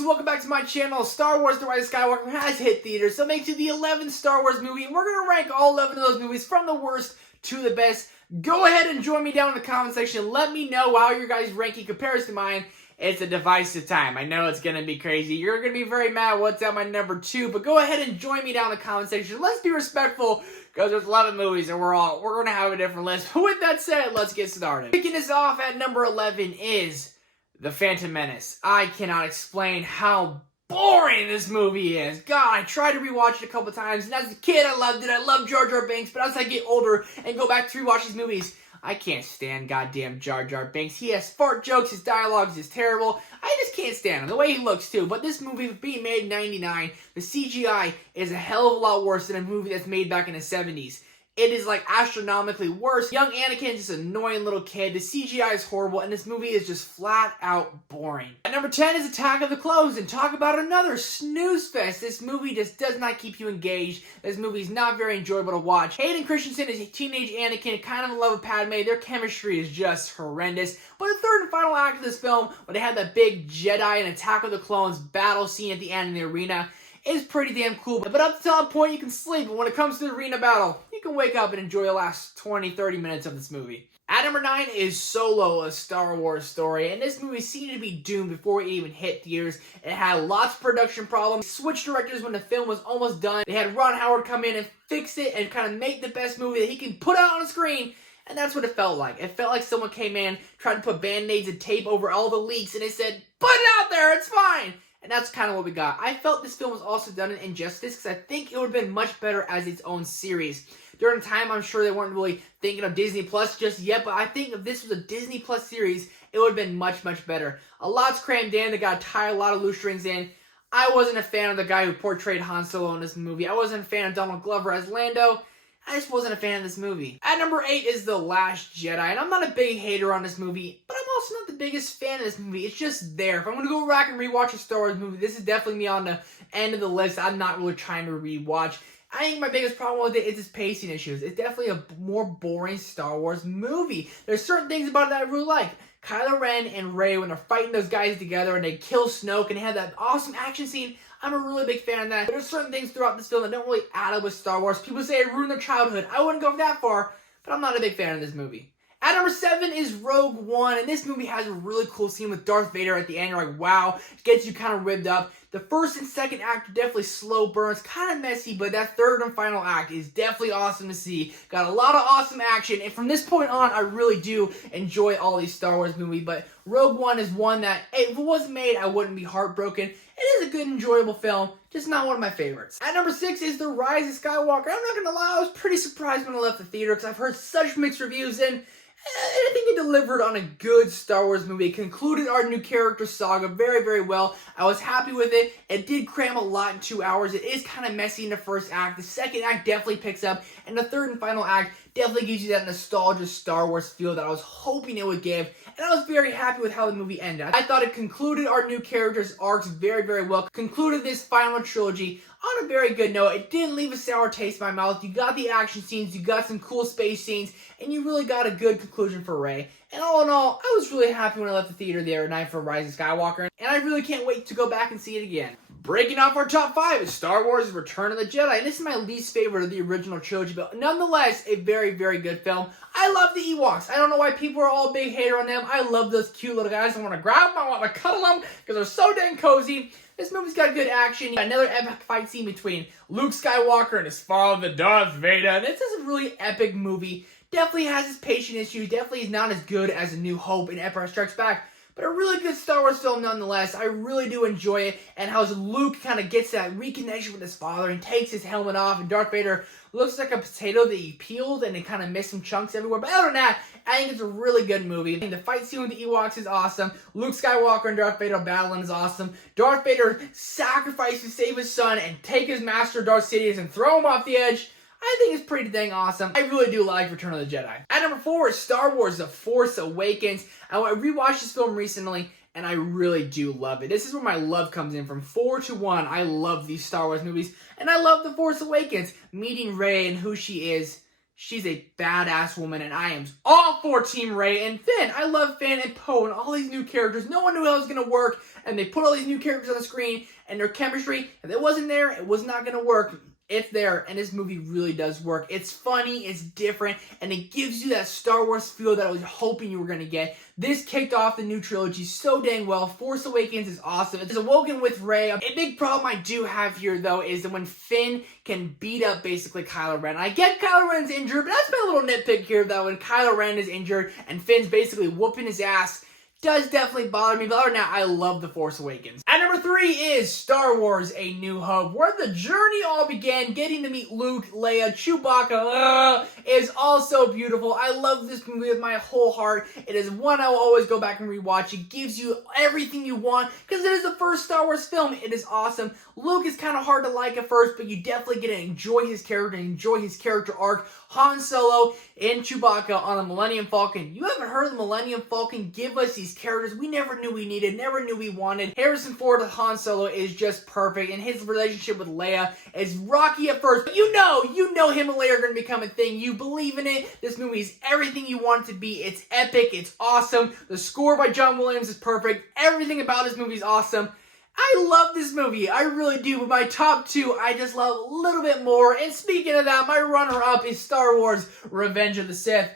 so welcome back to my channel. Star Wars The Rise of Skywalker has hit theaters, so it makes it the 11th Star Wars movie, and we're going to rank all 11 of those movies from the worst to the best. Go ahead and join me down in the comment section. Let me know how your guys' ranking compares to mine. It's a divisive time. I know it's going to be crazy. You're going to be very mad what's at my number 2, but go ahead and join me down in the comment section. Let's be respectful, because there's a lot of movies, and we're going to have a different list. But with that said, let's get started. Kicking us off at number 11 is The Phantom Menace. I cannot explain how boring this movie is. God, I tried to rewatch it a couple times, and as a kid, I loved it. I loved Jar Jar Binks, but as I get older and go back to rewatch these movies, I can't stand goddamn Jar Jar Binks. He has fart jokes, his dialogue is terrible. I just can't stand him. The way he looks, too. But this movie, being made in '99, the CGI is a hell of a lot worse than a movie that's made back in the 70s. It is, like, astronomically worse. Young Anakin is just an annoying little kid. The CGI is horrible, and this movie is just flat out boring. At number 10 is Attack of the Clones, and talk about another snooze fest. This movie just does not keep you engaged. This movie is not very enjoyable to watch. Hayden Christensen is a teenage Anakin, kind of in love with Padme. Their chemistry is just horrendous. But the third and final act of this film, when they had that big Jedi and Attack of the Clones battle scene at the end in the arena, is pretty damn cool. But up to that point, you can sleep. But when it comes to the arena battle, you can wake up and enjoy the last 20-30 minutes of this movie. At number 9 is Solo, a Star Wars story. And this movie seemed to be doomed before it even hit theaters. It had lots of production problems. Switched directors when the film was almost done. They had Ron Howard come in and fix it and kind of make the best movie that he can put out on the screen. And that's what it felt like. It felt like someone came in, tried to put band-aids and tape over all the leaks, and they said, put it out there, it's fine. And that's kind of what we got. I felt this film was also done an injustice because I think it would have been much better as its own series. During the time, I'm sure they weren't really thinking of Disney Plus just yet, but I think if this was a Disney Plus series, it would have been much, much better. A lot's crammed in. They got to tie a lot of loose strings in. I wasn't a fan of the guy who portrayed Han Solo in this movie. I wasn't a fan of Donald Glover as Lando. I just wasn't a fan of this movie. At number 8 is The Last Jedi, and I'm not a big hater on this movie, but I'm also not the biggest fan of this movie. It's just there. If I'm going to go back and rewatch a Star Wars movie, this is definitely me on the end of the list. I'm not really trying to rewatch. I think my biggest problem with it is its pacing issues. It's definitely a more boring Star Wars movie. There's certain things about it that I really like. Kylo Ren and Rey, when they're fighting those guys together and they kill Snoke and they have that awesome action scene, I'm a really big fan of that. There's certain things throughout this film that don't really add up with Star Wars. People say it ruined their childhood. I wouldn't go that far, but I'm not a big fan of this movie. At number 7 is Rogue One, and this movie has a really cool scene with Darth Vader at the end. You're like, wow, it gets you kind of ribbed up. The first and second act are definitely slow burns, kind of messy, but that third and final act is definitely awesome to see. Got a lot of awesome action, and from this point on, I really do enjoy all these Star Wars movies, but Rogue One is one that, if it wasn't made, I wouldn't be heartbroken. It is a good, enjoyable film, just not one of my favorites. At number 6 is The Rise of Skywalker. I'm not gonna lie, I was pretty surprised when I left the theater, because I've heard such mixed reviews, and I think it delivered on a good Star Wars movie. It concluded our new character saga very, very well. I was happy with it. It did cram a lot in 2 hours. It is kind of messy in the first act. The second act definitely picks up. And the third and final act definitely gives you that nostalgia Star Wars feel that I was hoping it would give. And I was very happy with how the movie ended. I thought it concluded our new characters' arcs very, very well. Concluded this final trilogy on a very good note. It didn't leave a sour taste in my mouth. You got the action scenes, you got some cool space scenes, and you really got a good conclusion for Rey. And all in all, I was really happy when I left the theater the other night for Rise of Skywalker, and I really can't wait to go back and see it again. Breaking off our top 5 is Star Wars Return of the Jedi, and this is my least favorite of the original trilogy, but nonetheless, a very, very good film. I love the Ewoks. I don't know why people are all big hater on them. I love those cute little guys. I want to grab them, I want to cuddle them, because they're so dang cozy. This movie's got good action. Another epic fight scene between Luke Skywalker and his father, Darth Vader. And it's just a really epic movie. Definitely has its pacing issues. Definitely is not as good as A New Hope and Empire Strikes Back. But a really good Star Wars film nonetheless. I really do enjoy it. And how Luke kind of gets that reconnection with his father and takes his helmet off. And Darth Vader looks like a potato that he peeled and it kind of missed some chunks everywhere. But other than that, I think it's a really good movie. The fight scene with the Ewoks is awesome. Luke Skywalker and Darth Vader battling is awesome. Darth Vader sacrificed to save his son and take his master Darth Sidious and throw him off the edge. I think it's pretty dang awesome. I really do like Return of the Jedi. At number 4 is Star Wars The Force Awakens. I rewatched this film recently, and I really do love it. This is where my love comes in. From 4 to 1, I love these Star Wars movies, and I love The Force Awakens. Meeting Rey and who she is, She's a badass woman, and I am all for Team Rey and Finn. I love Finn and Poe and all these new characters. No one knew how it was going to work, and they put all these new characters on the screen, and their chemistry, if it wasn't there, it was not going to work. It's there, and this movie really does work. It's funny, it's different, and it gives you that Star Wars feel that I was hoping you were going to get. This kicked off the new trilogy so dang well. Force Awakens is awesome. It's Awoken with Rey. A big problem I do have here, though, is that when Finn can beat up basically Kylo Ren. I get Kylo Ren's injured, but that's my little nitpick here, though. When Kylo Ren is injured and Finn's basically whooping his ass, does definitely bother me, but other than that, I love The Force Awakens. At number 3 is Star Wars A New Hope, where the journey all began. Getting to meet Luke, Leia, Chewbacca is also beautiful. I love this movie with my whole heart. It is one I will always go back and rewatch. It gives you everything you want, because it is the first Star Wars film. It is awesome. Luke is kind of hard to like at first, but you definitely get to enjoy his character and enjoy his character arc. Han Solo and Chewbacca on the Millennium Falcon. You haven't heard of the Millennium Falcon? Give us these characters we never knew we needed, never knew we wanted. Harrison Ford with Han Solo is just perfect, and his relationship with Leia is rocky at first, but you know him and Leia are going to become a thing. You believe in it. This movie is everything you want it to be. It's epic. It's awesome. The score by John Williams is perfect. Everything about this movie is awesome. I love this movie. I really do. But my top 2, I just love a little bit more. And speaking of that, my runner-up is Star Wars Revenge of the Sith.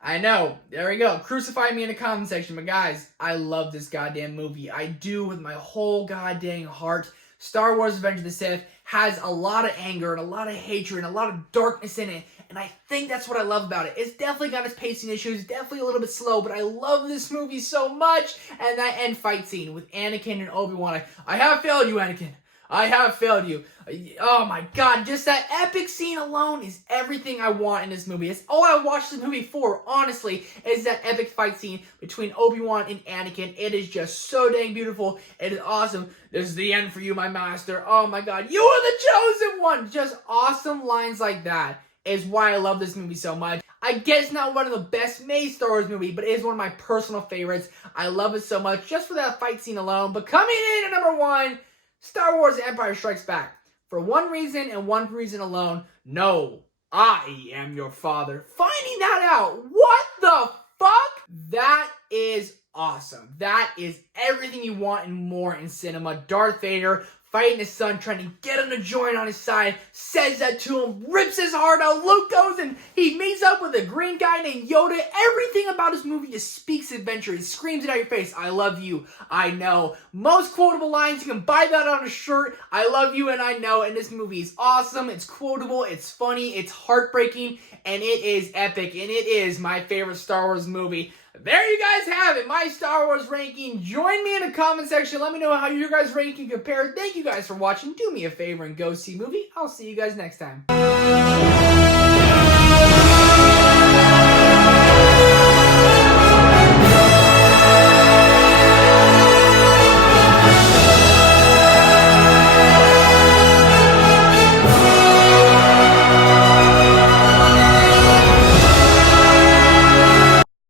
I know. There we go. Crucify me in the comment section. But guys, I love this goddamn movie. I do with my whole goddamn heart. Star Wars Revenge of the Sith has a lot of anger and a lot of hatred and a lot of darkness in it. And I think that's what I love about it. It's definitely got its pacing issues, definitely a little bit slow, but I love this movie so much. And that end fight scene with Anakin and Obi-Wan. I have failed you, Anakin. I have failed you. Oh my god, just that epic scene alone is everything I want in this movie. It's all I watched this movie for, honestly, is that epic fight scene between Obi-Wan and Anakin. It is just so dang beautiful. It is awesome. This is the end for you, my master. Oh my god, you are the chosen one. Just awesome lines like that is why I love this movie so much. I guess not one of the best made Star Wars movies, but it is one of my personal favorites. I love it so much just for that fight scene alone. But coming in at number 1, Star Wars Empire Strikes Back. For one reason and one reason alone, no, I am your father. Finding that out, what the fuck? That is awesome. That is everything you want and more in cinema. Darth Vader fighting his son, trying to get him to join on his side, says that to him, rips his heart out. Luke goes and he meets up with a green guy named Yoda. Everything about this movie just speaks adventure. It screams it out your face. I love you. I know. Most quotable lines, you can buy that on a shirt. I love you and I know. And this movie is awesome. It's quotable. It's funny. It's heartbreaking. And it is epic. And it is my favorite Star Wars movie. There you guys have it, my Star Wars ranking. Join me in the comment section. Let me know how your guys' ranking compared. Thank you guys for watching. Do me a favor and go see a movie. I'll see you guys next time.